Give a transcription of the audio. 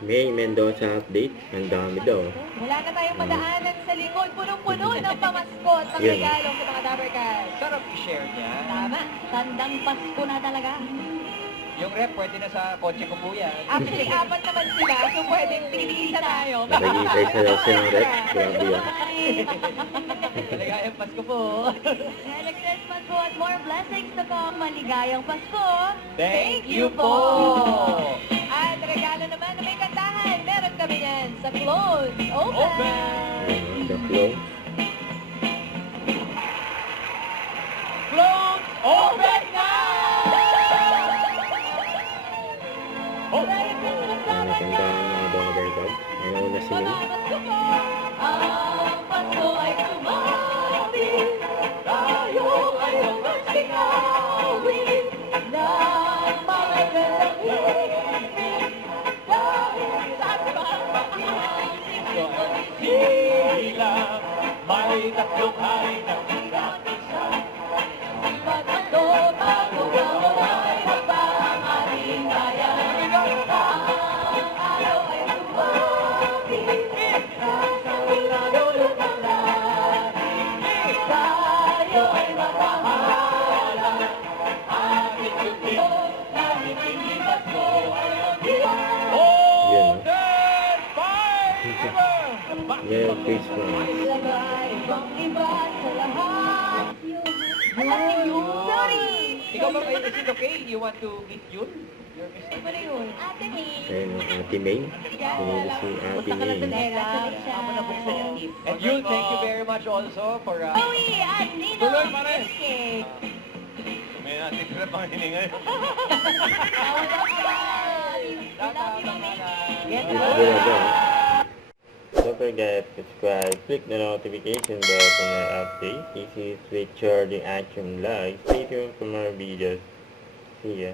May Mendoza update. Ang dami daw. Wala na tayong madaanan sa likod. Punong-puno ng pamaskot ng Yan. regalo sa mga Dabbercats. Sarap i-share niya. Tama. Tandang Pasko na talaga. Yung rep, pwede na sa kotse ko po yan. Actually, apat naman sila. So, pwedeng tigil-isa tayo. Nakikita sa daw siyang rep. Grabe yan. Maligayang Pasko po. Merry Christmas po at more blessings to come. Maligayang Pasko. Thank you po. At regalo naman na may kantahan. Meron kami yan sa Close Open. Open. The flow. Close open na! Oh! Merry Christmas, Ang maganda ng mga Dogger Dog. Ang una si Min. Ang Pasko ay tumawid, tayo ay magsigawin ng mga dalangin, dahil sa pagpapahangin ko Hila, may tatlong hari ng hirap. pagkato, pagkawaway, habang ating bayan. Ang araw ay tumawid, nasa wala dulot ng langit. Tayo ay mapahala, ating Diyos, langit hindi Pasko ay magdiwang. Open fire! Merry Christmas. Ilagay ibang iba sa lahat. Alam niyo, sorry! Ikaw ba, is it okay? You want to meet Yun? Your mister? Ano yun? Ate May. Ayun ang Ate May. Pinili si Ate May. Ako na buksan yung gift. And Yun, thank you very much also for... Chloe at Nino. Tuloy pa rin. Cake. May natin sila pang hininga yun. Get It's good again. Don't forget to subscribe, click the notification bell for more updates. This is Richard the Action Live. Stay tuned for more videos. See ya.